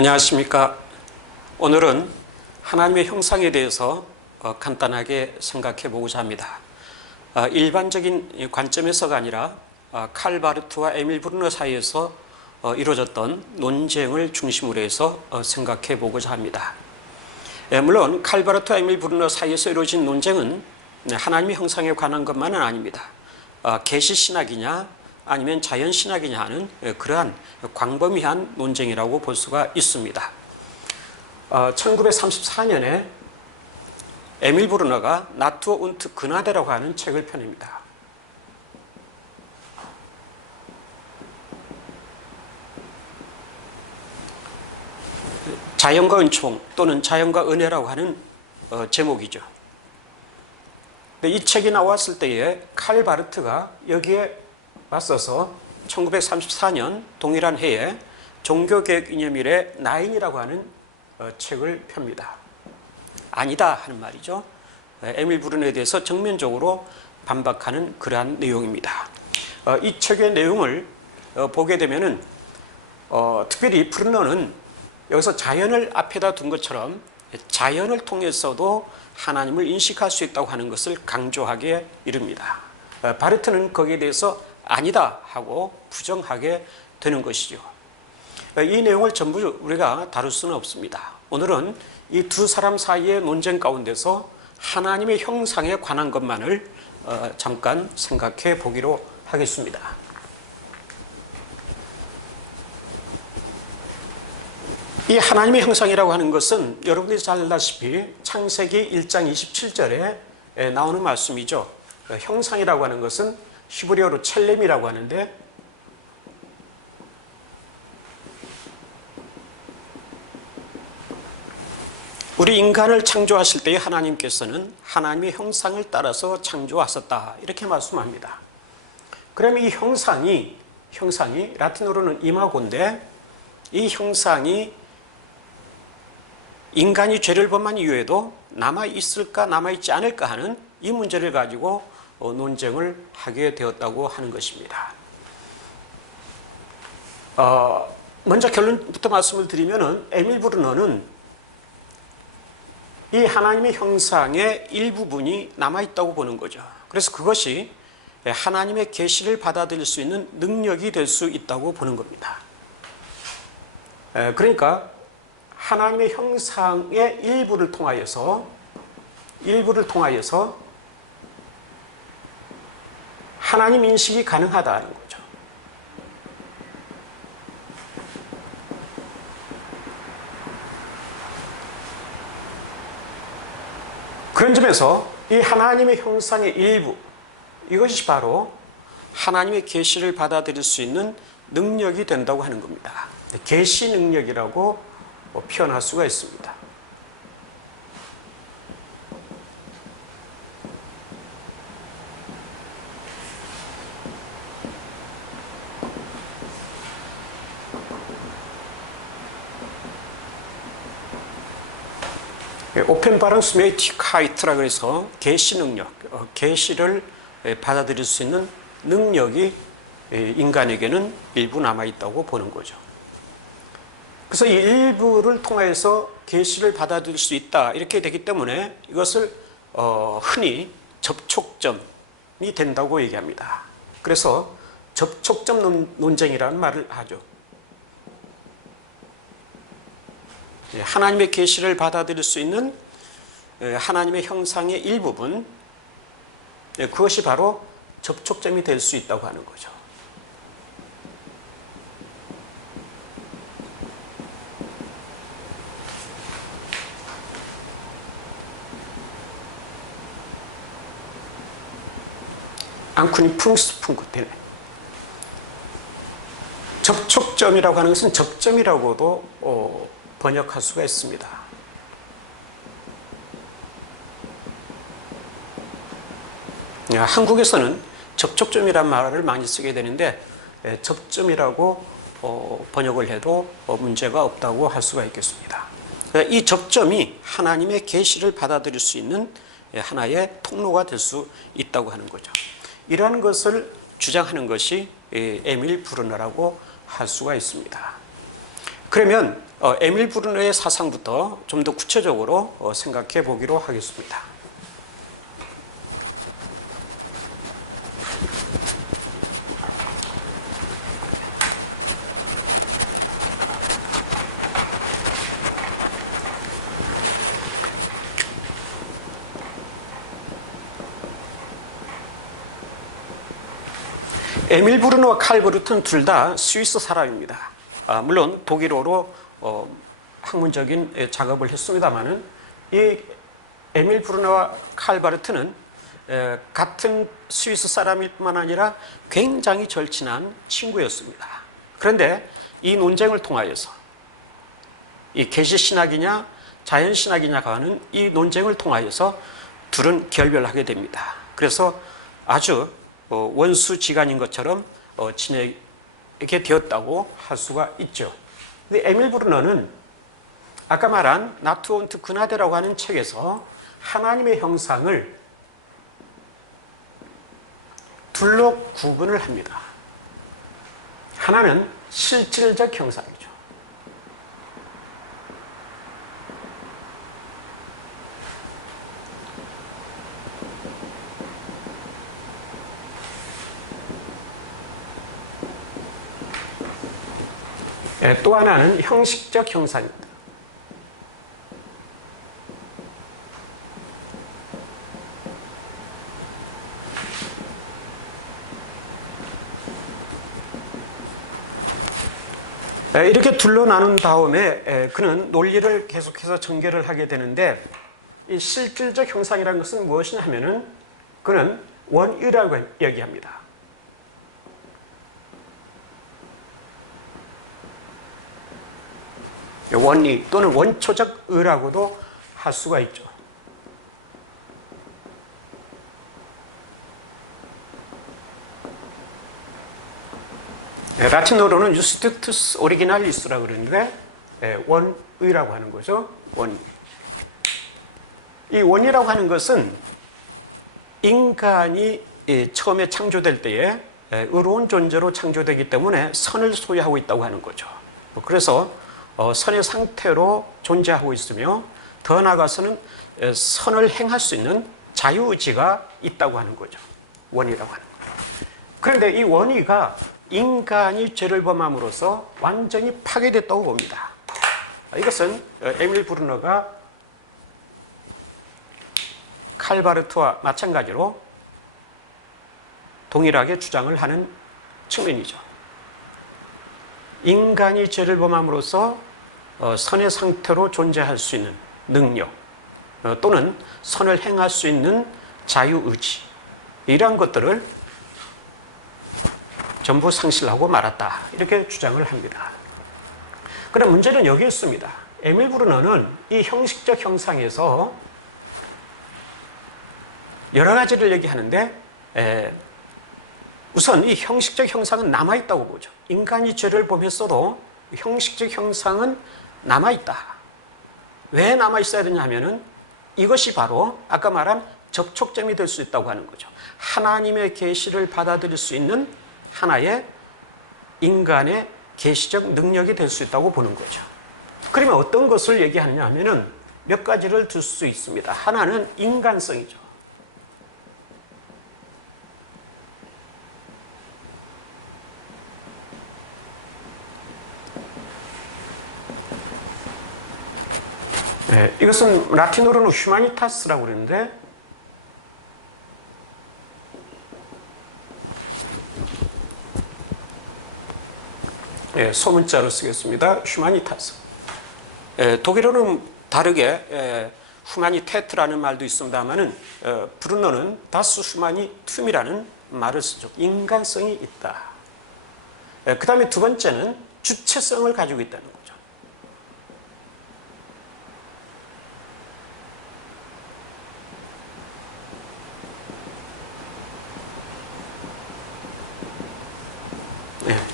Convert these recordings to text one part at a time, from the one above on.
안녕하십니까. 오늘은 하나님의 형상에 대해서 간단하게 생각해 보고자 합니다. 일반적인 관점에서가 아니라 칼 바르트와 에밀 브루너 사이에서 이루어졌던 논쟁을 중심으로 해서 생각해 보고자 합니다. 물론 칼 바르트와 에밀 브루너 사이에서 이루어진 논쟁은 하나님의 형상에 관한 것만은 아닙니다. 계시신학이냐 아니면 자연신학이냐 하는 그러한 광범위한 논쟁이라고 볼 수가 있습니다. 1934년에 에밀 브루너가 나투어 운트 그나데라고 하는 책을 펴냅니다. 자연과 은총 또는 자연과 은혜라고 하는 제목이죠. 이 책이 나왔을 때에 칼 바르트가 여기에 맞서서 1934년 동일한 해에 종교개혁기념일의 9이라고 하는 책을 펴니다. 아니다 하는 말이죠. 에밀 브루너에 대해서 정면적으로 반박하는 그러한 내용입니다. 이 책의 내용을 보게 되면은 특별히 브루너는 여기서 자연을 앞에다 둔 것처럼 자연을 통해서도 하나님을 인식할 수 있다고 하는 것을 강조하게 이릅니다. 바르트는 거기에 대해서 아니다 하고 부정하게 되는 것이죠. 이 내용을 전부 우리가 다룰 수는 없습니다. 오늘은 이 두 사람 사이의 논쟁 가운데서 하나님의 형상에 관한 것만을 잠깐 생각해 보기로 하겠습니다. 이 하나님의 형상이라고 하는 것은 여러분들이 잘 알다시피 창세기 1장 27절에 나오는 말씀이죠. 형상이라고 하는 것은 히브리어로 첼렘이라고 하는데 우리 인간을 창조하실 때에 하나님께서는 하나님의 형상을 따라서 창조하셨다 이렇게 말씀합니다. 그러면 이 형상이 라틴어로는 이마고인데 이 형상이 인간이 죄를 범한 이후에도 남아있을까 남아있지 않을까 하는 이 문제를 가지고 논쟁을 하게 되었다고 하는 것입니다. 먼저 결론부터 말씀을 드리면은 에밀 브루너는 이 하나님의 형상의 일부분이 남아있다고 보는 거죠. 그래서 그것이 하나님의 계시를 받아들일 수 있는 능력이 될 수 있다고 보는 겁니다. 그러니까 하나님의 형상의 일부를 통하여서 하나님 인식이 가능하다는 거죠. 그런 점에서 이 하나님의 형상의 일부, 이것이 바로 하나님의 계시를 받아들일 수 있는 능력이 된다고 하는 겁니다. 계시 능력이라고 표현할 수가 있습니다. 오펜바랑스메이티카이트라고 해서 계시 능력, 계시를 받아들일 수 있는 능력이 인간에게는 일부 남아있다고 보는 거죠. 그래서 이 일부를 통해서 계시를 받아들일 수 있다 이렇게 되기 때문에 이것을 흔히 접촉점이 된다고 얘기합니다. 그래서 접촉점 논쟁이라는 말을 하죠. 하나님의 계시를 받아들일 수 있는 하나님의 형상의 일부분, 그것이 바로 접촉점이 될 수 있다고 하는 거죠. 앙쿠니 풍스풍구테네. 접촉점이라고 하는 것은 접점이라고도 번역할 수가 있습니다. 한국에서는 접촉점이란 말을 많이 쓰게 되는데 접점이라고 번역을 해도 문제가 없다고 할 수가 있겠습니다. 이 접점이 하나님의 계시를 받아들일 수 있는 하나의 통로가 될 수 있다고 하는 거죠. 이러한 것을 주장하는 것이 에밀 브루너라고 할 수가 있습니다. 그러면 에밀 브루너의 사상부터 좀 더 구체적으로 생각해 보기로 하겠습니다. 에밀 브루너와 칼 브루트는 둘 다 스위스 사람입니다. 물론 독일어로 학문적인 작업을 했습니다마는 이 에밀 브루너와 칼 바르트는 같은 스위스 사람일 뿐만 아니라 굉장히 절친한 친구였습니다. 그런데 이 논쟁을 통하여서 이 계시신학이냐 자연신학이냐가 하는 이 논쟁을 통하여서 둘은 결별하게 됩니다. 그래서 아주 원수지간인 것처럼 지내게 되었다고 할 수가 있죠. 근데 에밀 브루너는 아까 말한 나투 운트 그나데라고 하는 책에서 하나님의 형상을 둘로 구분을 합니다. 하나는 실질적 형상이죠. 또 하나는 형식적 형상입니다. 이렇게 둘로 나눈 다음에 그는 논리를 계속해서 전개를 하게 되는데 이 실질적 형상이라는 것은 무엇이냐 하면은 그는 원의라고 얘기합니다. 원리 또는 원초적 의라고도 할 수가 있죠. 라틴어로는 유스티투스 오리지널리스라고 그러는데 원의라고 하는 거죠. 원의. 이 원이라고 하는 것은 인간이 처음에 창조될 때에 의로운 존재로 창조되기 때문에 선을 소유하고 있다고 하는 거죠. 그래서 선의 상태로 존재하고 있으며 더 나아가서는 선을 행할 수 있는 자유의지가 있다고 하는 거죠. 원의라고 하는 거예요. 그런데 이 원의가 인간이 죄를 범함으로써 완전히 파괴됐다고 봅니다. 이것은 에밀 브루너가 칼 바르트와 마찬가지로 동일하게 주장을 하는 측면이죠. 인간이 죄를 범함으로써 선의 상태로 존재할 수 있는 능력 또는 선을 행할 수 있는 자유의지 이러한 것들을 전부 상실하고 말았다 이렇게 주장을 합니다. 그럼 문제는 여기 있습니다. 에밀 브루너는 이 형식적 형상에서 여러 가지를 얘기하는데 우선 이 형식적 형상은 남아있다고 보죠. 인간이 죄를 범했어도 형식적 형상은 남아있다. 왜 남아있어야 되냐 하면은 이것이 바로 아까 말한 접촉점이 될 수 있다고 하는 거죠. 하나님의 계시를 받아들일 수 있는 하나의 인간의 계시적 능력이 될 수 있다고 보는 거죠. 그러면 어떤 것을 얘기하느냐 하면은 몇 가지를 들 수 있습니다. 하나는 인간성이죠. 이것은 라틴어로는 휴마니타스라고 그러는데 소문자로 쓰겠습니다. 휴마니타스. 독일어는 다르게 후마니테트라는 말도 있습니다만은 브루너는 다스 휴마니툼이라는 말을 쓰죠. 인간성이 있다. 그 다음에 두 번째는 주체성을 가지고 있다는 거죠.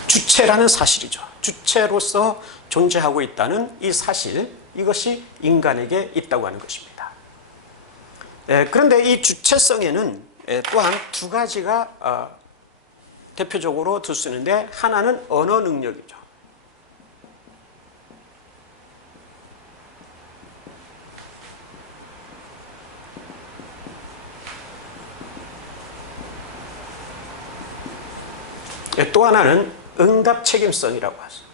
주체라는 사실이죠. 주체로서 존재하고 있다는 이 사실, 이것이 인간에게 있다고 하는 것입니다. 그런데 이 주체성에는 또한 두 가지가 대표적으로 둘 수 있는데 하나는 언어 능력이죠. 또 하나는 응답 책임성이라고 하죠.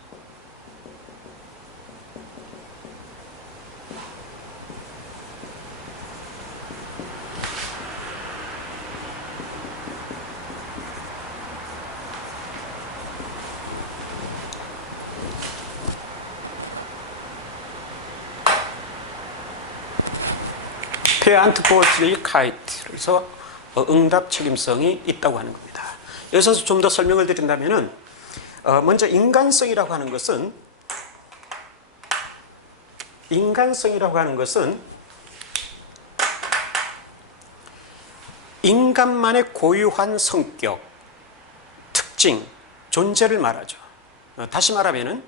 Verantwortlichkeit, 그래서 응답 책임성이 있다고 하는 겁니다. 여기서 좀 더 설명을 드린다면은 먼저 인간성이라고 하는 것은 인간만의 고유한 성격, 특징, 존재를 말하죠. 다시 말하면은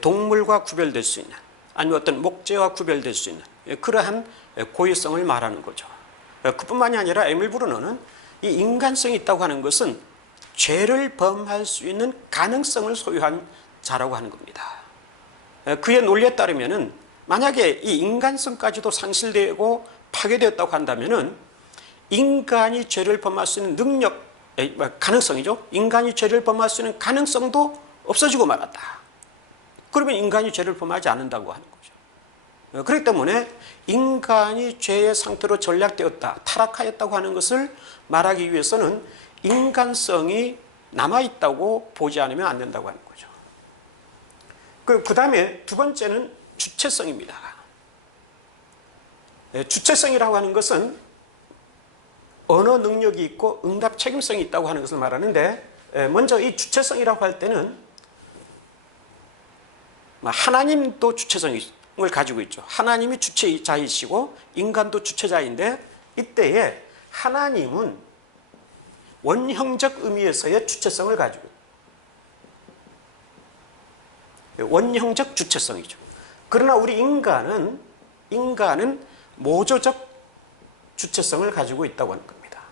동물과 구별될 수 있는, 아니면 어떤 목재와 구별될 수 있는 그러한 고유성을 말하는 거죠. 그뿐만이 아니라 에밀 브루너는 이 인간성이 있다고 하는 것은 죄를 범할 수 있는 가능성을 소유한 자라고 하는 겁니다. 그의 논리에 따르면은 만약에 이 인간성까지도 상실되고 파괴되었다고 한다면은 인간이 죄를 범할 수 있는 능력, 가능성이죠. 인간이 죄를 범할 수 있는 가능성도 없어지고 말았다. 그러면 인간이 죄를 범하지 않는다고 하는 거죠. 그렇기 때문에 인간이 죄의 상태로 전락되었다, 타락하였다고 하는 것을 말하기 위해서는 인간성이 남아있다고 보지 않으면 안 된다고 하는 거죠. 그 다음에 두 번째는 주체성입니다. 주체성이라고 하는 것은 언어 능력이 있고 응답 책임성이 있다고 하는 것을 말하는데, 먼저 이 주체성이라고 할 때는 하나님도 주체성을 가지고 있죠. 하나님이 주체자이시고 인간도 주체자인데, 이때에 하나님은 원형적 의미에서의 주체성을 가지고 있어요. 원형적 주체성이죠. 그러나 우리 인간은 모조적 주체성을 가지고 있다고 하는 겁니다.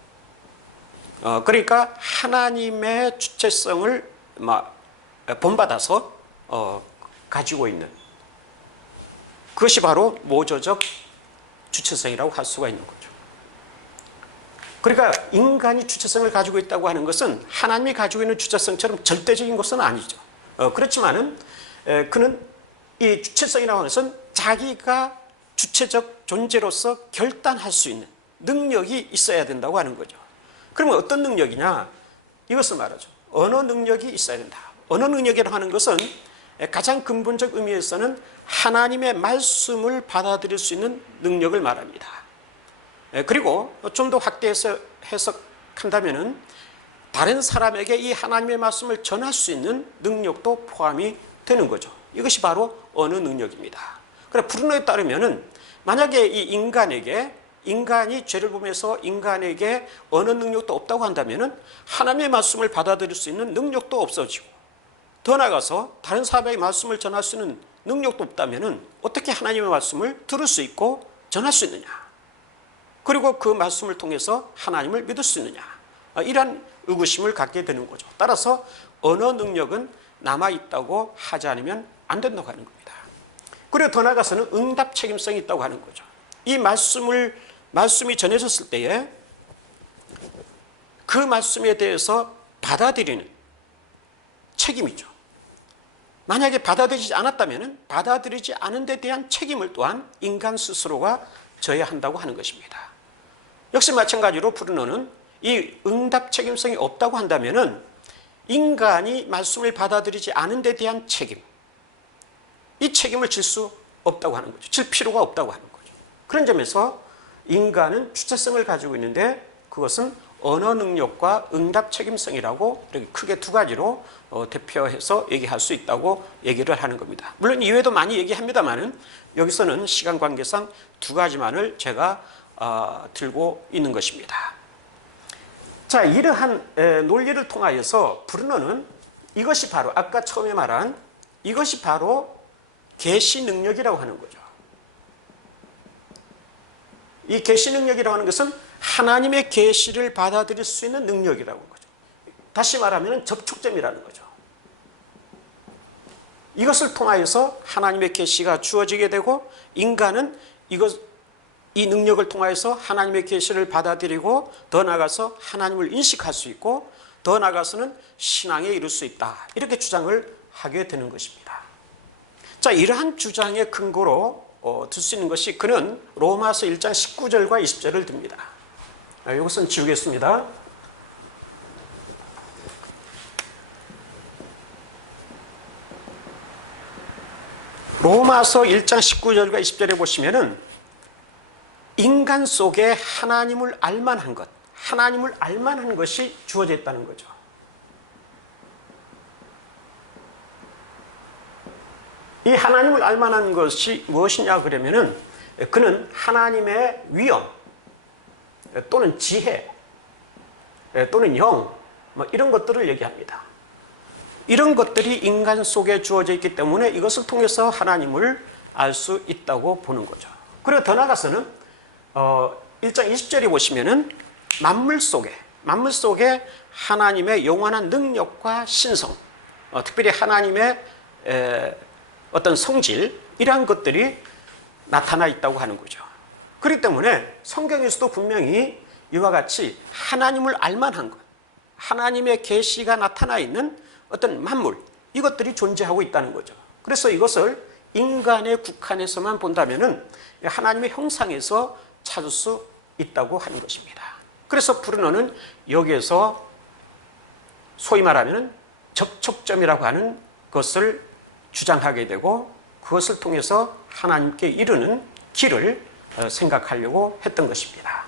그러니까 하나님의 주체성을 본받아서 가지고 있는, 그것이 바로 모조적 주체성이라고 할 수가 있는 거죠. 그러니까 인간이 주체성을 가지고 있다고 하는 것은 하나님이 가지고 있는 주체성처럼 절대적인 것은 아니죠. 그렇지만은 그는 이 주체성이라고 하는 것은 자기가 주체적 존재로서 결단할 수 있는 능력이 있어야 된다고 하는 거죠. 그러면 어떤 능력이냐? 이것을 말하죠. 언어 능력이 있어야 된다. 언어 능력이라고 하는 것은 가장 근본적 의미에서는 하나님의 말씀을 받아들일 수 있는 능력을 말합니다. 그리고 좀 더 확대해서 해석한다면은 다른 사람에게 이 하나님의 말씀을 전할 수 있는 능력도 포함이 되는 거죠. 이것이 바로 언어 능력입니다. 그래, 브루너에 따르면은 만약에 이 인간이 죄를 범해서 인간에게 언어 능력도 없다고 한다면은 하나님의 말씀을 받아들일 수 있는 능력도 없어지고, 더 나아가서 다른 사람에게 말씀을 전할 수 있는 능력도 없다면은 어떻게 하나님의 말씀을 들을 수 있고 전할 수 있느냐? 그리고 그 말씀을 통해서 하나님을 믿을 수 있느냐? 이러한 의구심을 갖게 되는 거죠. 따라서 언어 능력은 남아있다고 하지 않으면 안 된다고 하는 겁니다. 그리고 더 나아가서는 응답 책임성이 있다고 하는 거죠. 이 말씀이 전해졌을 때에 그 말씀에 대해서 받아들이는 책임이죠. 만약에 받아들이지 않았다면 받아들이지 않은 데 대한 책임을 또한 인간 스스로가 져야 한다고 하는 것입니다. 역시 마찬가지로 브루너는 이 응답 책임성이 없다고 한다면 인간이 말씀을 받아들이지 않은 데 대한 책임, 이 책임을 질 수 없다고 하는 거죠. 질 필요가 없다고 하는 거죠. 그런 점에서 인간은 주체성을 가지고 있는데 그것은 언어 능력과 응답 책임성이라고 이렇게 크게 두 가지로 대표해서 얘기할 수 있다고 얘기를 하는 겁니다. 물론 이외에도 많이 얘기합니다만은 여기서는 시간 관계상 두 가지만을 제가 들고 있는 것입니다. 자, 이러한 논리를 통하여서 브루너는 이것이 바로 아까 처음에 말한 이것이 바로 계시 능력이라고 하는 거죠. 이 계시 능력이라고 하는 것은 하나님의 계시를 받아들일 수 있는 능력이라고 하는 거죠. 다시 말하면 접촉점이라는 거죠. 이것을 통하여서 하나님의 계시가 주어지게 되고 인간은 이 능력을 통하여서 하나님의 계시를 받아들이고 더 나아가서 하나님을 인식할 수 있고 더 나아가서는 신앙에 이룰 수 있다. 이렇게 주장을 하게 되는 것입니다. 자, 이러한 주장의 근거로 들 수 있는 것이 그는 로마서 1장 19절과 20절을 듭니다. 이것은 지우겠습니다. 로마서 1장 19절과 20절에 보시면은 인간 속에 하나님을 알만한 것, 하나님을 알만한 것이 주어져 있다는 거죠. 이 하나님을 알만한 것이 무엇이냐 그러면은 그는 하나님의 위엄 또는 지혜 또는 영 이런 것들을 얘기합니다. 이런 것들이 인간 속에 주어져 있기 때문에 이것을 통해서 하나님을 알 수 있다고 보는 거죠. 그리고 더 나아가서는 1장 20절에 보시면은 만물 속에 하나님의 영원한 능력과 신성, 특별히 하나님의 어떤 성질 이러한 것들이 나타나 있다고 하는 거죠. 그렇기 때문에 성경에서도 분명히 이와 같이 하나님을 알만한 것, 하나님의 계시가 나타나 있는 어떤 만물 이것들이 존재하고 있다는 거죠. 그래서 이것을 인간의 국한에서만 본다면은 하나님의 형상에서 찾을 수 있다고 하는 것입니다. 그래서 브루노는 여기에서 소위 말하면 접촉점이라고 하는 것을 주장하게 되고 그것을 통해서 하나님께 이르는 길을 생각하려고 했던 것입니다.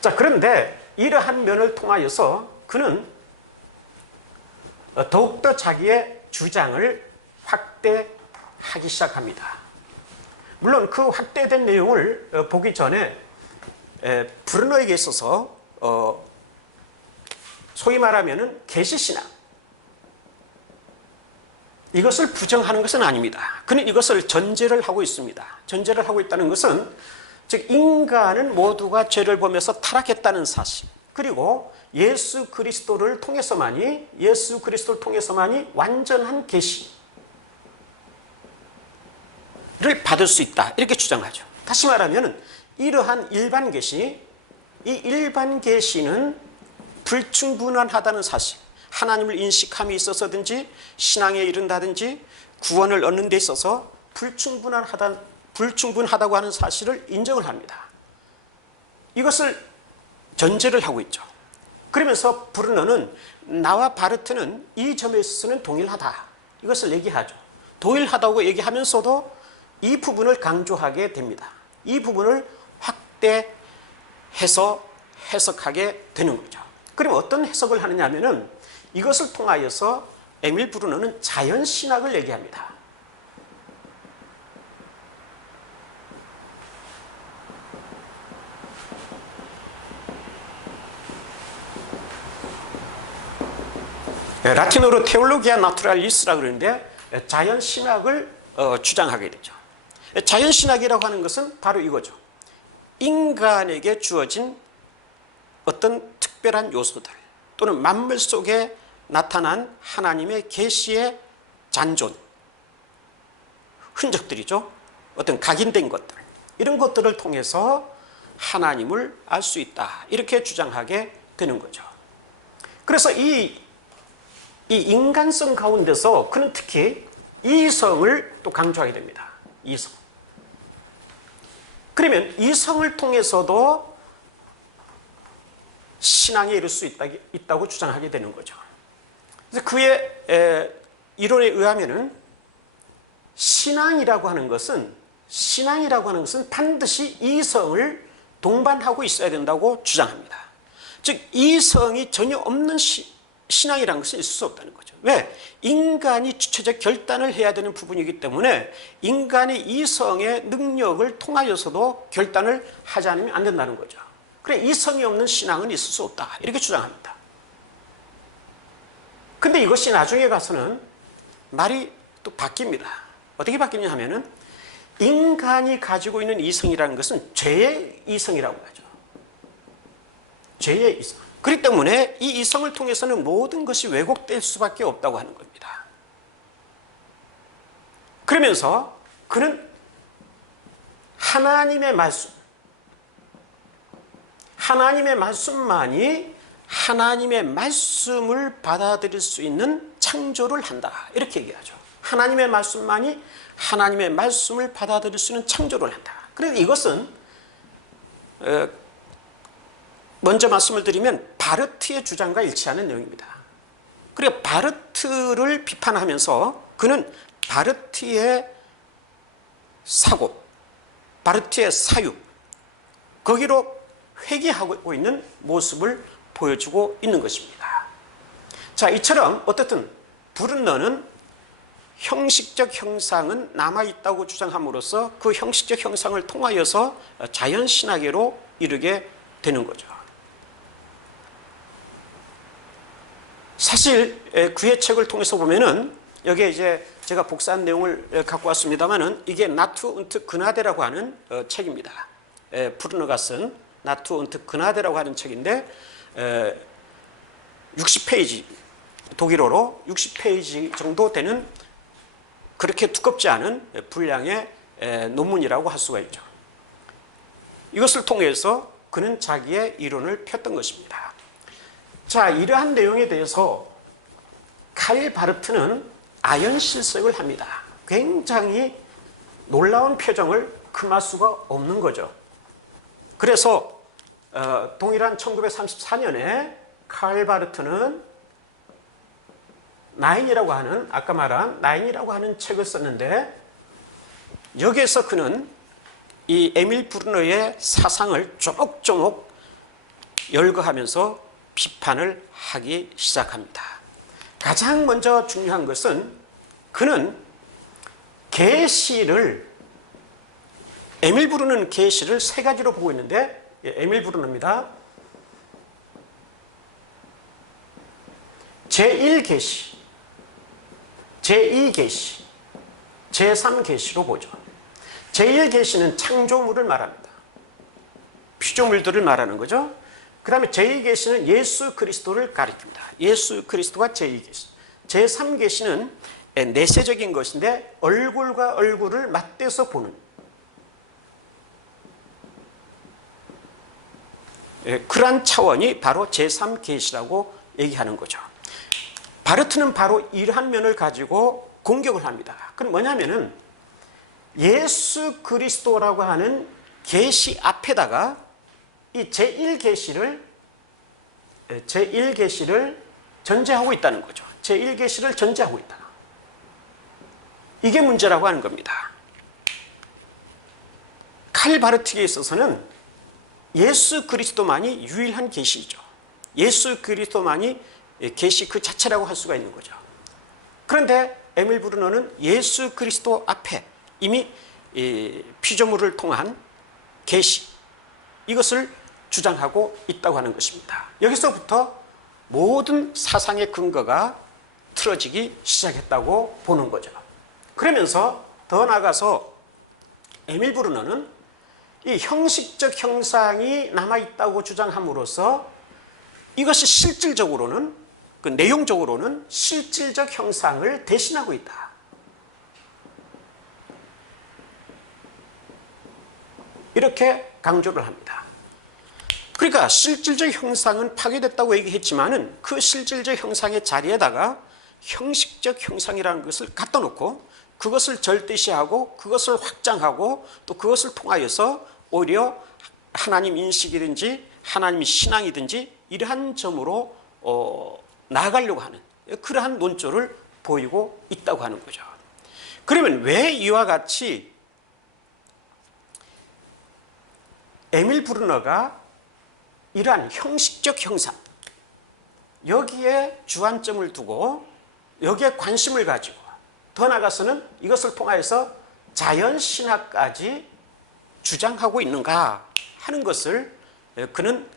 자, 그런데 이러한 면을 통하여서 그는 더욱더 자기의 주장을 확대하기 시작합니다. 물론 그 확대된 내용을 보기 전에 브루노에게 있어서 소위 말하면 계시신앙 이것을 부정하는 것은 아닙니다. 그는 이것을 전제를 하고 있습니다. 전제를 하고 있다는 것은 즉 인간은 모두가 죄를 범해서 타락했다는 사실 그리고 예수 그리스도를 통해서만이 완전한 계시를 받을 수 있다 이렇게 주장하죠. 다시 말하면 이러한 일반 계시, 이 일반 계시는 불충분하다는 사실, 하나님을 인식함이 있어서든지 신앙에 이른다든지 구원을 얻는 데 있어서 불충분하다고 하는 사실을 인정을 합니다. 이것을 전제를 하고 있죠. 그러면서 브루노는 나와 바르트는 이 점에 있어서는 동일하다 이것을 얘기하죠. 동일하다고 얘기하면서도 이 부분을 강조하게 됩니다. 이 부분을 확대해서 해석하게 되는 거죠. 그럼 어떤 해석을 하느냐 하면은 이것을 통하여서 에밀 브루노는 자연신학을 얘기합니다. 라틴어로 테올로기아 나투랄리스라고 그러는데 자연신학을 주장하게 되죠. 자연신학이라고 하는 것은 바로 이거죠. 인간에게 주어진 어떤 특별한 요소들 또는 만물 속에 나타난 하나님의 계시의 잔존, 흔적들이죠. 어떤 각인된 것들, 이런 것들을 통해서 하나님을 알 수 있다. 이렇게 주장하게 되는 거죠. 그래서 이 인간성 가운데서 그는 특히 이성을 또 강조하게 됩니다. 이성. 그러면 이성을 통해서도 신앙에 이룰 수 있다고 주장하게 되는 거죠. 그래서 그의 이론에 의하면은 신앙이라고 하는 것은 반드시 이성을 동반하고 있어야 된다고 주장합니다. 즉 이성이 전혀 없는 신앙이라는 것은 있을 수 없다는 거죠. 왜? 인간이 주체적 결단을 해야 되는 부분이기 때문에 인간의 이성의 능력을 통하여서도 결단을 하지 않으면 안 된다는 거죠. 그래 이성이 없는 신앙은 있을 수 없다 이렇게 주장합니다. 근데 이것이 나중에 가서는 말이 또 바뀝니다. 어떻게 바뀌냐 하면은 인간이 가지고 있는 이성이라는 것은 죄의 이성이라고 하죠. 죄의 이성. 그렇기 때문에 이 이성을 통해서는 모든 것이 왜곡될 수밖에 없다고 하는 겁니다. 그러면서 그는 하나님의 말씀, 하나님의 말씀만이 하나님의 말씀을 받아들일 수 있는 창조를 한다, 이렇게 얘기하죠. 하나님의 말씀만이 하나님의 말씀을 받아들일 수 있는 창조를 한다. 그런데 이것은 먼저 말씀을 드리면 바르트의 주장과 일치하는 내용입니다. 그리고 바르트를 비판하면서 그는 바르트의 사고, 바르트의 사유, 거기로 회귀하고 있는 모습을 보여주고 있는 것입니다. 자, 이처럼 어떻든 브룬너는 형식적 형상은 남아있다고 주장함으로써 그 형식적 형상을 통하여서 자연신학계로 이르게 되는 거죠. 사실 그의 책을 통해서 보면은 여기에 이제 제가 복사한 내용을 갖고 왔습니다만은 이게 나투 운트 그나데라고 하는 책입니다. 브루너가 쓴 나투 운트 그나데라고 하는 책인데 60페이지, 독일어로 60페이지 정도 되는 그렇게 두껍지 않은 분량의 논문이라고 할 수가 있죠. 이것을 통해서 그는 자기의 이론을 폈던 것입니다. 자, 이러한 내용에 대해서 칼 바르트는 아연실색을 합니다. 굉장히 놀라운 표정을 금할 수가 없는 거죠. 그래서 동일한 1934년에 칼 바르트는 나인이라고 하는, 아까 말한 나인이라고 하는 책을 썼는데, 여기에서 그는 이 에밀 브루너의 사상을 조목조목 열거하면서 비판을 하기 시작합니다. 가장 먼저 중요한 것은 그는 계시를, 에밀 브루너는 계시를 세 가지로 보고 있는데, 에밀 브루너입니다. 제1계시, 제2계시, 제3계시로 보죠. 제1계시는 창조물을 말합니다. 피조물들을 말하는 거죠. 그 다음에 제2계시는 예수 그리스도를 가리킵니다. 예수 그리스도가 제2계시. 제3계시는 내세적인 것인데 얼굴과 얼굴을 맞대서 보는 그러한 차원이 바로 제3계시라고 얘기하는 거죠. 바르트는 바로 이러한 면을 가지고 공격을 합니다. 그럼 뭐냐면은 예수 그리스도라고 하는 계시 앞에다가 이 제1계시를 전제하고 있다는 거죠. 제1계시를 전제하고 있다. 이게 문제라고 하는 겁니다. 칼 바르트에 있어서는 예수 그리스도만이 유일한 계시이죠. 예수 그리스도만이 계시 그 자체라고 할 수가 있는 거죠. 그런데 에밀 브루너는 예수 그리스도 앞에 이미 피조물을 통한 계시, 이것을 주장하고 있다고 하는 것입니다. 여기서부터 모든 사상의 근거가 틀어지기 시작했다고 보는 거죠. 그러면서 더 나아가서 에밀 브루너는 이 형식적 형상이 남아있다고 주장함으로써 이것이 실질적으로는, 그 내용적으로는 실질적 형상을 대신하고 있다. 이렇게 강조를 합니다. 그러니까 실질적 형상은 파괴됐다고 얘기했지만은 그 실질적 형상의 자리에다가 형식적 형상이라는 것을 갖다 놓고 그것을 절대시하고 그것을 확장하고 또 그것을 통하여서 오히려 하나님 인식이든지 하나님 신앙이든지 이러한 점으로 나아가려고 하는 그러한 논조를 보이고 있다고 하는 거죠. 그러면 왜 이와 같이 에밀 브루너가 이러한 형식적 형상, 여기에 주안점을 두고 여기에 관심을 가지고 더 나아가서는 이것을 통하여서 자연신학까지 주장하고 있는가 하는 것을 그는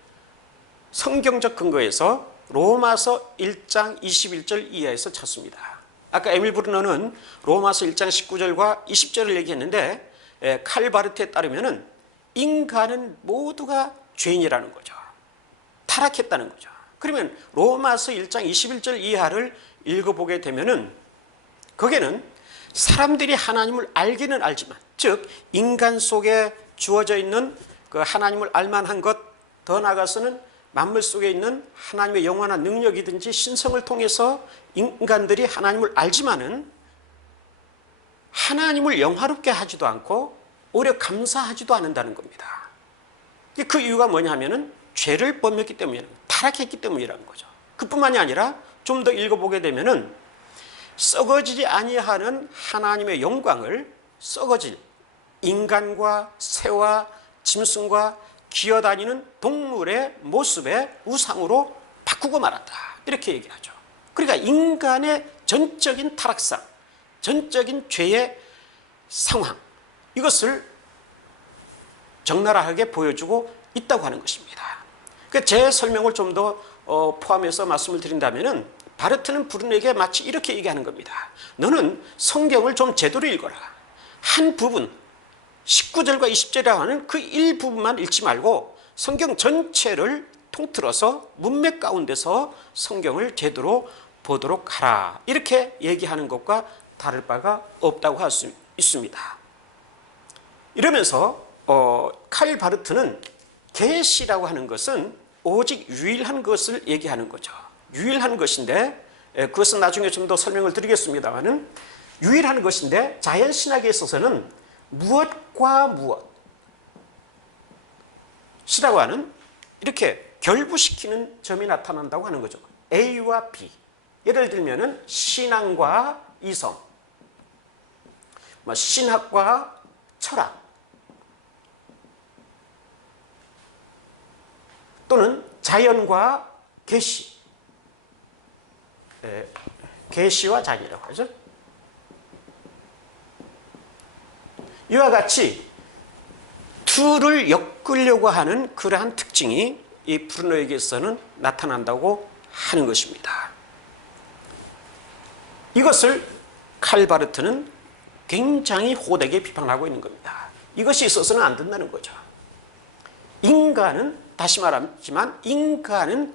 성경적 근거에서 로마서 1장 21절 이하에서 찾습니다. 아까 에밀 브루너는 로마서 1장 19절과 20절을 얘기했는데 칼 바르트에 따르면은 인간은 모두가 죄인이라는 거죠. 타락했다는 거죠. 그러면 로마서 1장 21절 이하를 읽어보게 되면은 거기에는 사람들이 하나님을 알기는 알지만, 즉 인간 속에 주어져 있는 그 하나님을 알만한 것, 더 나아가서는 만물 속에 있는 하나님의 영원한 능력이든지 신성을 통해서 인간들이 하나님을 알지만은 하나님을 영화롭게 하지도 않고 오히려 감사하지도 않는다는 겁니다. 그 이유가 뭐냐면은 죄를 범했기 때문이에요. 타락했기 때문이라는 거죠. 그뿐만이 아니라 좀 더 읽어보게 되면은 썩어지지 아니하는 하나님의 영광을 썩어질 인간과 새와 짐승과 기어다니는 동물의 모습의 우상으로 바꾸고 말았다. 이렇게 얘기하죠. 그러니까 인간의 전적인 타락상, 전적인 죄의 상황, 이것을 적나라하게 보여주고 있다고 하는 것입니다. 그러니까 제 설명을 좀 더 포함해서 말씀을 드린다면은 바르트는 브루노에게 마치 이렇게 얘기하는 겁니다. 너는 성경을 좀 제대로 읽어라. 한 부분 19절과 20절이라고 하는 그 일부분만 읽지 말고 성경 전체를 통틀어서 문맥 가운데서 성경을 제대로 보도록 하라. 이렇게 얘기하는 것과 다를 바가 없다고 할 수 있습니다. 이러면서 칼 바르트는 계시라고 하는 것은 오직 유일한 것을 얘기하는 거죠. 유일한 것인데 그것은 나중에 좀 더 설명을 드리겠습니다만은 유일한 것인데 자연신학에 있어서는 무엇과 무엇이라고 하는 이렇게 결부시키는 점이 나타난다고 하는 거죠. A와 B. 예를 들면은 신앙과 이성, 신학과 철학, 또는 자연과 계시, 계시와 자연이라고 하죠. 이와 같이 둘을 엮으려고 하는 그러한 특징이 이 브루노에게서는 나타난다고 하는 것입니다. 이것을 칼 바르트는 굉장히 호되게 비판하고 있는 겁니다. 이것이 있어서는 안 된다는 거죠. 인간은, 다시 말하지만 인간은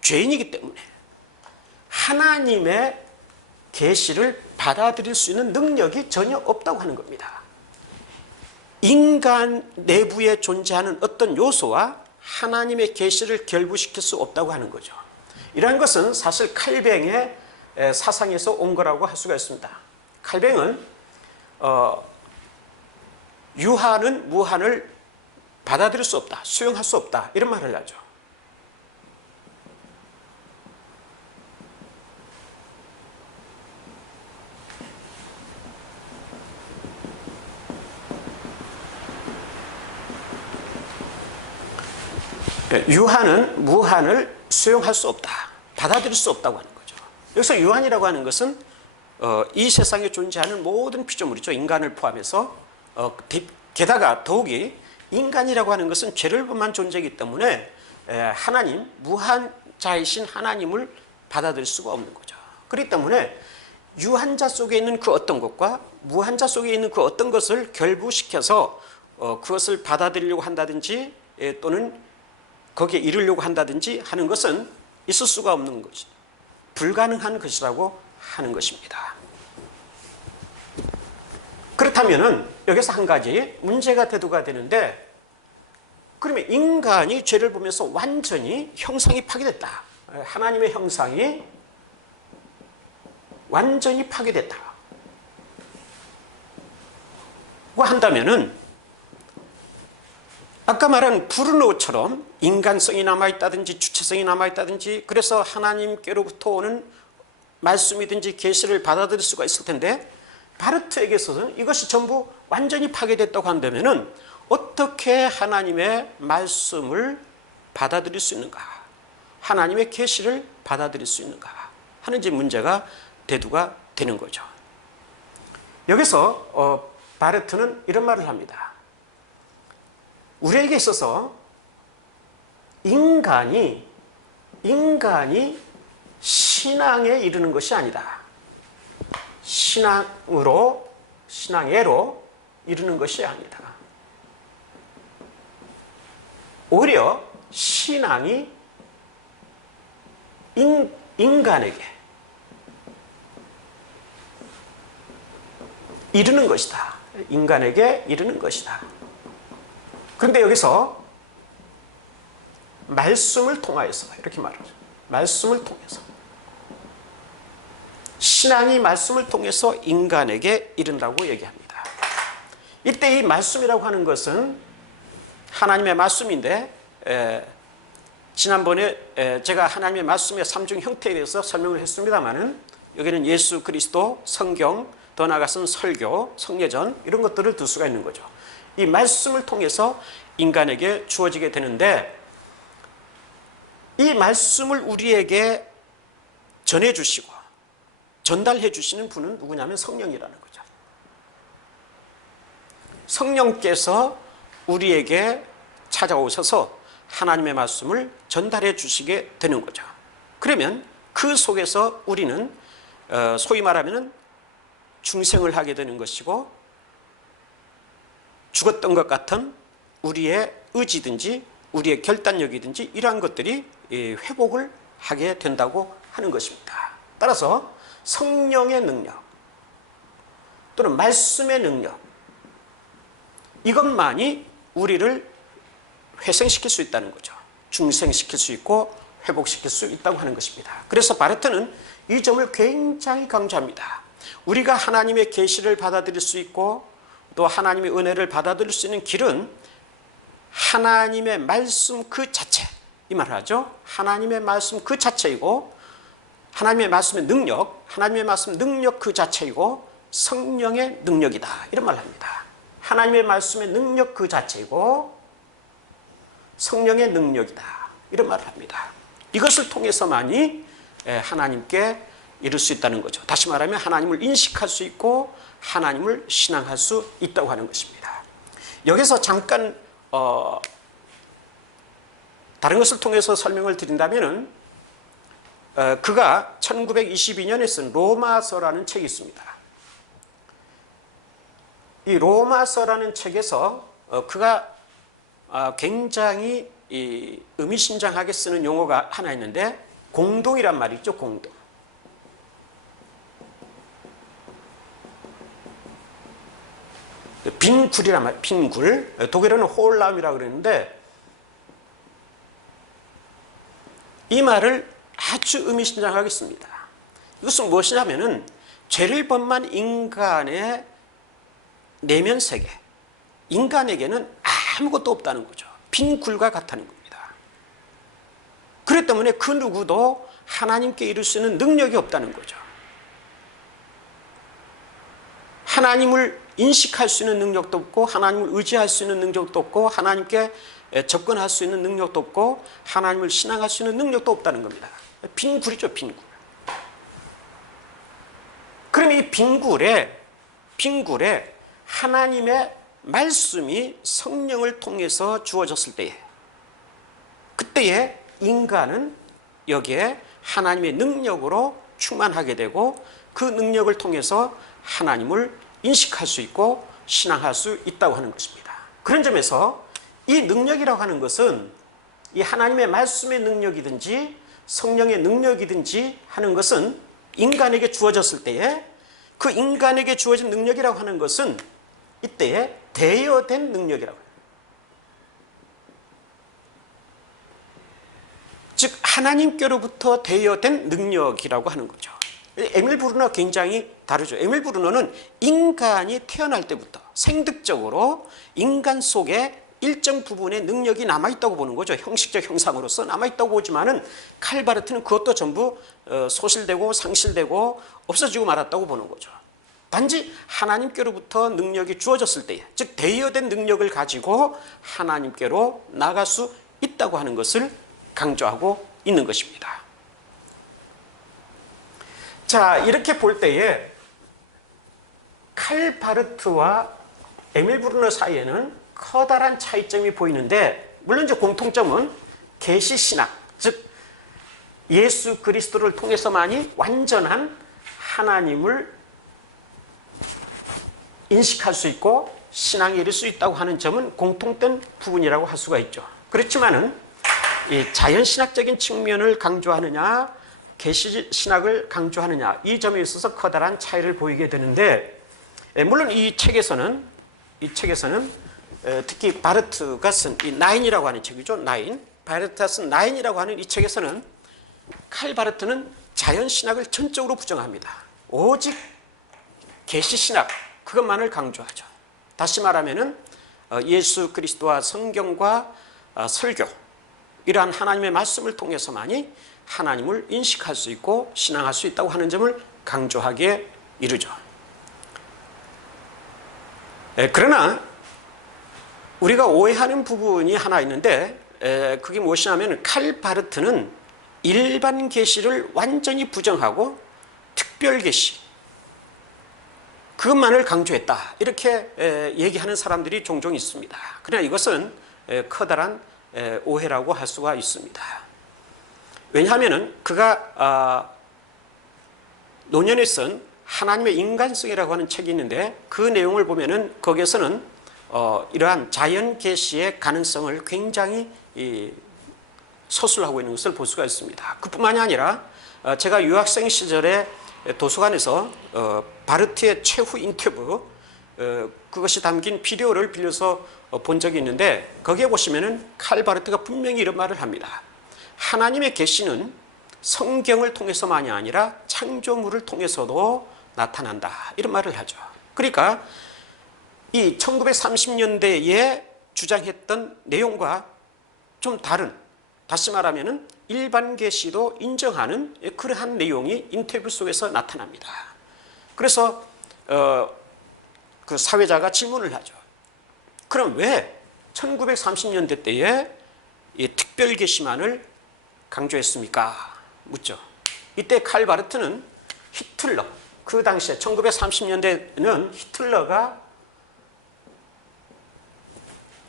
죄인이기 때문에 하나님의 계시를 받아들일 수 있는 능력이 전혀 없다고 하는 겁니다. 인간 내부에 존재하는 어떤 요소와 하나님의 계시를 결부시킬 수 없다고 하는 거죠. 이러한 것은 사실 칼뱅의 사상에서 온 거라고 할 수가 있습니다. 칼뱅은 유한은 무한을 받아들일 수 없다, 수용할 수 없다, 이런 말을 하죠. 유한은 무한을 수용할 수 없다, 받아들일 수 없다고 하는 거죠. 여기서 유한이라고 하는 것은 이 세상에 존재하는 모든 피조물이죠. 인간을 포함해서 게다가 더욱이 인간이라고 하는 것은 죄를 범한 존재이기 때문에 하나님, 무한자이신 하나님을 받아들일 수가 없는 거죠. 그렇기 때문에 유한자 속에 있는 그 어떤 것과 무한자 속에 있는 그 어떤 것을 결부시켜서 그것을 받아들이려고 한다든지 또는 거기에 이르려고 한다든지 하는 것은 있을 수가 없는 것이, 불가능한 것이라고 하는 것입니다. 그렇다면은 여기서 한 가지 문제가 대두가 되는데, 그러면 인간이 죄를 보면서 완전히 형상이 파괴됐다, 하나님의 형상이 완전히 파괴됐다고 한다면은 아까 말한 브루노처럼 인간성이 남아있다든지 주체성이 남아있다든지, 그래서 하나님께로부터 오는 말씀이든지 계시를 받아들일 수가 있을 텐데, 바르트에게서는 이것이 전부 완전히 파괴됐다고 한다면은 어떻게 하나님의 말씀을 받아들일 수 있는가, 하나님의 계시를 받아들일 수 있는가 하는 문제가 대두가 되는 거죠. 여기서 바르트는 이런 말을 합니다. 우리에게 있어서 인간이 신앙에 이르는 것이 아니다, 신앙애로 이르는 것이 아니다. 오히려 신앙이 인간에게 이르는 것이다. 인간에게 이르는 것이다. 그런데 여기서 말씀을 통하여서 이렇게 말하죠. 말씀을 통해서. 신앙이 말씀을 통해서 인간에게 이른다고 얘기합니다. 이때 이 말씀이라고 하는 것은 하나님의 말씀인데 지난번에 제가 하나님의 말씀의 삼중 형태에 대해서 설명을 했습니다마는 여기는 예수 그리스도, 성경, 더 나아가서는 설교, 성례전 이런 것들을 둘 수가 있는 거죠. 이 말씀을 통해서 인간에게 주어지게 되는데 이 말씀을 우리에게 전해주시고 전달해 주시는 분은 누구냐면 성령이라는 거죠. 성령께서 우리에게 찾아오셔서 하나님의 말씀을 전달해 주시게 되는 거죠. 그러면 그 속에서 우리는 소위 말하면 중생을 하게 되는 것이고 죽었던 것 같은 우리의 의지든지 우리의 결단력이든지 이러한 것들이 회복을 하게 된다고 하는 것입니다. 따라서 성령의 능력 또는 말씀의 능력 이것만이 우리를 회생시킬 수 있다는 거죠. 중생시킬 수 있고 회복시킬 수 있다고 하는 것입니다. 그래서 바르트는 이 점을 굉장히 강조합니다. 우리가 하나님의 계시를 받아들일 수 있고 또 하나님의 은혜를 받아들일 수 있는 길은 하나님의 말씀 그 자체, 이 말을 하죠. 하나님의 말씀 그 자체이고 하나님의 말씀의 능력, 하나님의 말씀 능력 그 자체이고 성령의 능력이다, 이런 말을 합니다. 하나님의 말씀의 능력 그 자체이고 성령의 능력이다, 이런 말을 합니다. 이것을 통해서만이 하나님께 이룰 수 있다는 거죠. 다시 말하면 하나님을 인식할 수 있고 하나님을 신앙할 수 있다고 하는 것입니다. 여기서 잠깐 다른 것을 통해서 설명을 드린다면은 그가 1922년에 쓴 로마서라는 책이 있습니다. 이 로마서라는 책에서 그가 굉장히 의미심장하게 쓰는 용어가 하나 있는데 공동이란 말이 있죠. 공동. 빈굴이란 말, 빈굴. 독일어는 홀라움이라고 그러는데 이 말을 아주 의미심장하게 씁니다. 이것은 무엇이냐면은 죄를 범한 인간의 내면 세계, 인간에게는 아무것도 없다는 거죠. 빈굴과 같다는 겁니다. 그렇기 때문에 그 누구도 하나님께 이룰 수 있는 능력이 없다는 거죠. 하나님을 인식할 수 있는 능력도 없고 하나님을 의지할 수 있는 능력도 없고 하나님께 접근할 수 있는 능력도 없고 하나님을 신앙할 수 있는 능력도 없다는 겁니다. 빈굴이죠, 빈굴. 그럼 이 빈굴에 하나님의 말씀이 성령을 통해서 주어졌을 때에 그때에 인간은 여기에 하나님의 능력으로 충만하게 되고 그 능력을 통해서 하나님을 인식할 수 있고 신앙할 수 있다고 하는 것입니다. 그런 점에서 이 능력이라고 하는 것은 이 하나님의 말씀의 능력이든지 성령의 능력이든지 하는 것은 인간에게 주어졌을 때에 그 인간에게 주어진 능력이라고 하는 것은 이때에 대여된 능력이라고 해요. 즉 하나님께로부터 대여된 능력이라고 하는 거죠. 에밀 브루너가 굉장히 다르죠. 에밀 브루너는 인간이 태어날 때부터 생득적으로 인간 속에 일정 부분의 능력이 남아있다고 보는 거죠. 형식적 형상으로서 남아있다고 보지만은 칼바르트는 그것도 전부 소실되고 상실되고 없어지고 말았다고 보는 거죠. 단지 하나님께로부터 능력이 주어졌을 때에, 즉 대여된 능력을 가지고 하나님께로 나갈 수 있다고 하는 것을 강조하고 있는 것입니다. 자, 이렇게 볼 때에 칼바르트와 에밀 브루너 사이에는 커다란 차이점이 보이는데, 물론 이제 공통점은 계시신학, 즉 예수 그리스도를 통해서만이 완전한 하나님을 인식할 수 있고 신앙에 이를 수 있다고 하는 점은 공통된 부분이라고 할 수가 있죠. 그렇지만은 이 자연신학적인 측면을 강조하느냐 계시신학을 강조하느냐, 이 점에 있어서 커다란 차이를 보이게 되는데, 물론 이 책에서는 특히 바르트가 쓴 이 나인이라고 하는 책이죠. 나인, 바르타스 9이라고 하는 이 책에서는 칼 바르트는 자연신학을 전적으로 부정합니다. 오직 계시신학 그것만을 강조하죠. 다시 말하면은 예수 그리스도와 성경과 설교 이러한 하나님의 말씀을 통해서만이 하나님을 인식할 수 있고 신앙할 수 있다고 하는 점을 강조하기에 이르죠. 그러나 우리가 오해하는 부분이 하나 있는데 그게 무엇이냐면 칼 바르트는 일반 계시를 완전히 부정하고 특별 계시 그것만을 강조했다 이렇게 얘기하는 사람들이 종종 있습니다. 그러나 이것은 커다란 오해라고 할 수가 있습니다. 왜냐하면 그가 노년에 쓴 하나님의 인간성이라고 하는 책이 있는데 그 내용을 보면은 거기에서는 이러한 자연 계시의 가능성을 굉장히 서술하고 있는 것을 볼 수가 있습니다. 그뿐만이 아니라 제가 유학생 시절에 도서관에서 바르트의 최후 인터뷰 그것이 담긴 비디오를 빌려서 본 적이 있는데 거기에 보시면은 칼 바르트가 분명히 이런 말을 합니다. 하나님의 계시는 성경을 통해서만이 아니라 창조물을 통해서도 나타난다 이런 말을 하죠. 그러니까 이 1930년대에 주장했던 내용과 좀 다른, 다시 말하면 일반 계시도 인정하는 그러한 내용이 인터뷰 속에서 나타납니다. 그래서 그 사회자가 질문을 하죠. 그럼 왜 1930년대 때에 이 특별 계시만을 강조했습니까? 묻죠. 이때 칼 바르트는 히틀러, 그 당시에 1930년대는 히틀러가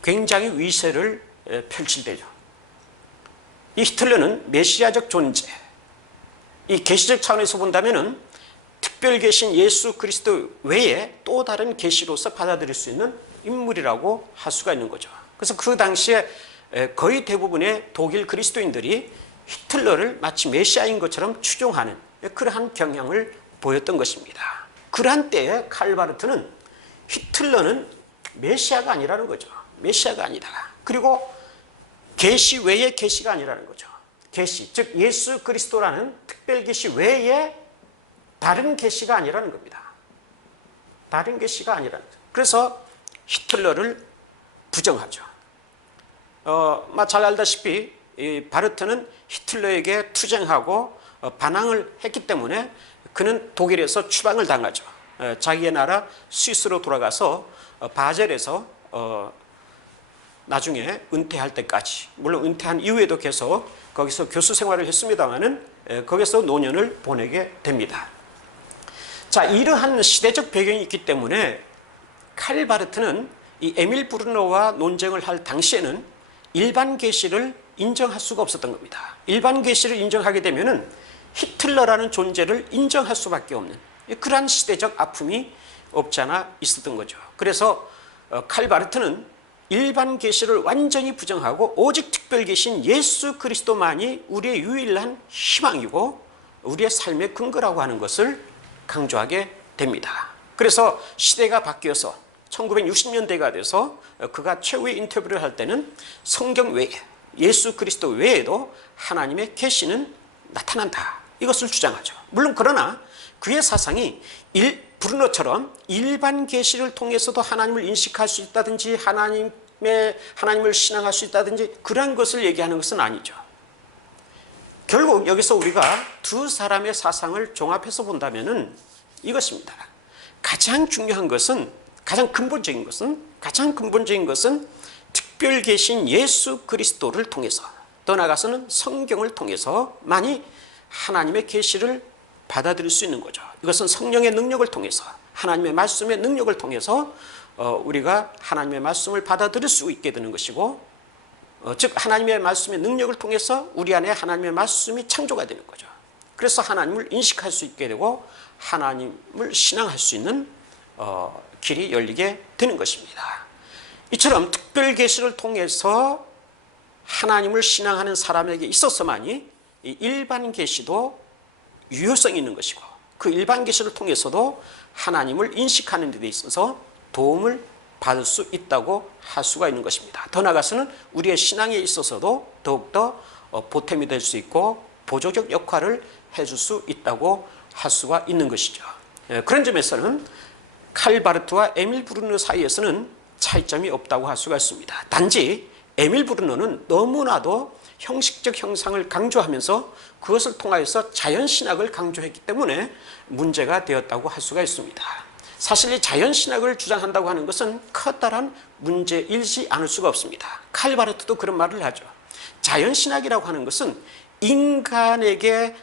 굉장히 위세를 펼칠 때죠. 이 히틀러는 메시아적 존재, 이 계시적 차원에서 본다면은 특별 계신 예수 그리스도 외에 또 다른 계시로서 받아들일 수 있는 인물이라고 할 수가 있는 거죠. 그래서 그 당시에 거의 대부분의 독일 그리스도인들이 히틀러를 마치 메시아인 것처럼 추종하는 그러한 경향을 보였던 것입니다. 그러한 때에 칼 바르트는 히틀러는 메시아가 아니라는 거죠. 메시아가 아니다. 그리고 계시 외의 계시가 아니라는 거죠. 계시, 즉 예수 그리스도라는 특별 계시 외에 다른 계시가 아니라는 겁니다. 다른 계시가 아니라는 거죠. 그래서 히틀러를 부정하죠. 잘 알다시피 이 바르트는 히틀러에게 투쟁하고 반항을 했기 때문에 그는 독일에서 추방을 당하죠. 자기의 나라 스위스로 돌아가서 바젤에서 나중에 은퇴할 때까지, 물론 은퇴한 이후에도 계속 거기서 교수 생활을 했습니다마는 거기서 노년을 보내게 됩니다. 자, 이러한 시대적 배경이 있기 때문에 칼 바르트는 이 에밀 브루너와 논쟁을 할 당시에는 일반 계시를 인정할 수가 없었던 겁니다. 일반 계시를 인정하게 되면은 히틀러라는 존재를 인정할 수밖에 없는 그러한 시대적 아픔이 없지 않아 있었던 거죠. 그래서 칼 바르트는 일반 계시를 완전히 부정하고 오직 특별 계신 예수 그리스도만이 우리의 유일한 희망이고 우리의 삶의 근거라고 하는 것을 강조하게 됩니다. 그래서 시대가 바뀌어서 1960년대가 돼서 그가 최후의 인터뷰를 할 때는 성경 외에 예수 그리스도 외에도 하나님의 계시는 나타난다 이것을 주장하죠. 물론 그러나 그의 사상이 브루노처럼 일반 계시를 통해서도 하나님을 인식할 수 있다든지 하나님을 신앙할 수 있다든지 그런 것을 얘기하는 것은 아니죠. 결국 여기서 우리가 두 사람의 사상을 종합해서 본다면은 이것입니다. 가장 중요한 것은 가장 근본적인 것은 특별 계신 예수 그리스도를 통해서 더 나아가서는 성경을 통해서만이 하나님의 계시를 받아들일 수 있는 거죠. 이것은 성령의 능력을 통해서 하나님의 말씀의 능력을 통해서 우리가 하나님의 말씀을 받아들일 수 있게 되는 것이고 즉 하나님의 말씀의 능력을 통해서 우리 안에 하나님의 말씀이 창조가 되는 거죠. 그래서 하나님을 인식할 수 있게 되고 하나님을 신앙할 수 있는 길이 열리게 되는 것입니다. 이처럼 특별 계시를 통해서 하나님을 신앙하는 사람에게 있어서만이 이 일반 계시도 유효성이 있는 것이고 그 일반 계시를 통해서도 하나님을 인식하는 데 있어서 도움을 받을 수 있다고 할 수가 있는 것입니다. 더 나아가서는 우리의 신앙에 있어서도 더욱더 보탬이 될 수 있고 보조적 역할을 해줄 수 있다고 할 수가 있는 것이죠. 그런 점에서는 칼 바르트와 에밀 브루너 사이에서는 차이점이 없다고 할 수가 있습니다. 단지 에밀 브루너는 너무나도 형식적 형상을 강조하면서 그것을 통하여서 자연신학을 강조했기 때문에 문제가 되었다고 할 수가 있습니다. 사실 이 자연신학을 주장한다고 하는 것은 커다란 문제일지 않을 수가 없습니다. 칼 바르트도 그런 말을 하죠. 자연신학이라고 하는 것은 인간에게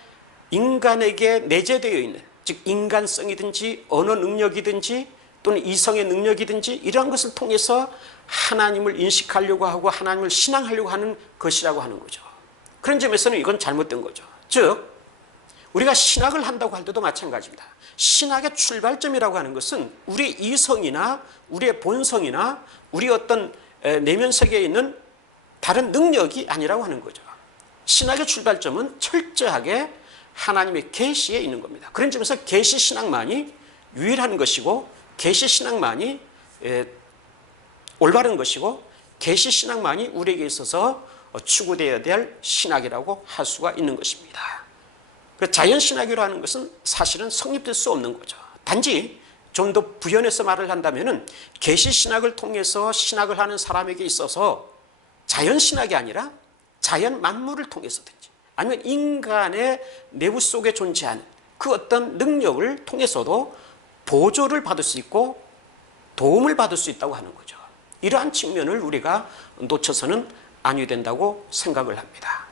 내재되어 있는, 즉 인간성이든지 언어 능력이든지 또는 이성의 능력이든지 이러한 것을 통해서 하나님을 인식하려고 하고 하나님을 신앙하려고 하는 것이라고 하는 거죠. 그런 점에서는 이건 잘못된 거죠. 즉 우리가 신학을 한다고 할 때도 마찬가지입니다. 신학의 출발점이라고 하는 것은 우리 이성이나 우리의 본성이나 우리 어떤 내면 세계에 있는 다른 능력이 아니라고 하는 거죠. 신학의 출발점은 철저하게 하나님의 계시에 있는 겁니다. 그런 점에서 계시 신학만이 유일한 것이고 계시 신학만이 올바른 것이고 계시 신학만이 우리에게 있어서 추구되어야 될 신학이라고 할 수가 있는 것입니다. 자연신학이라고 하는 것은 사실은 성립될 수 없는 거죠. 단지 좀 더 부연해서 말을 한다면 계시 신학을 통해서 신학을 하는 사람에게 있어서 자연신학이 아니라 자연 만물을 통해서든지 아니면 인간의 내부 속에 존재하는 그 어떤 능력을 통해서도 보조를 받을 수 있고 도움을 받을 수 있다고 하는 거죠. 이러한 측면을 우리가 놓쳐서는 아니 된다고 생각을 합니다.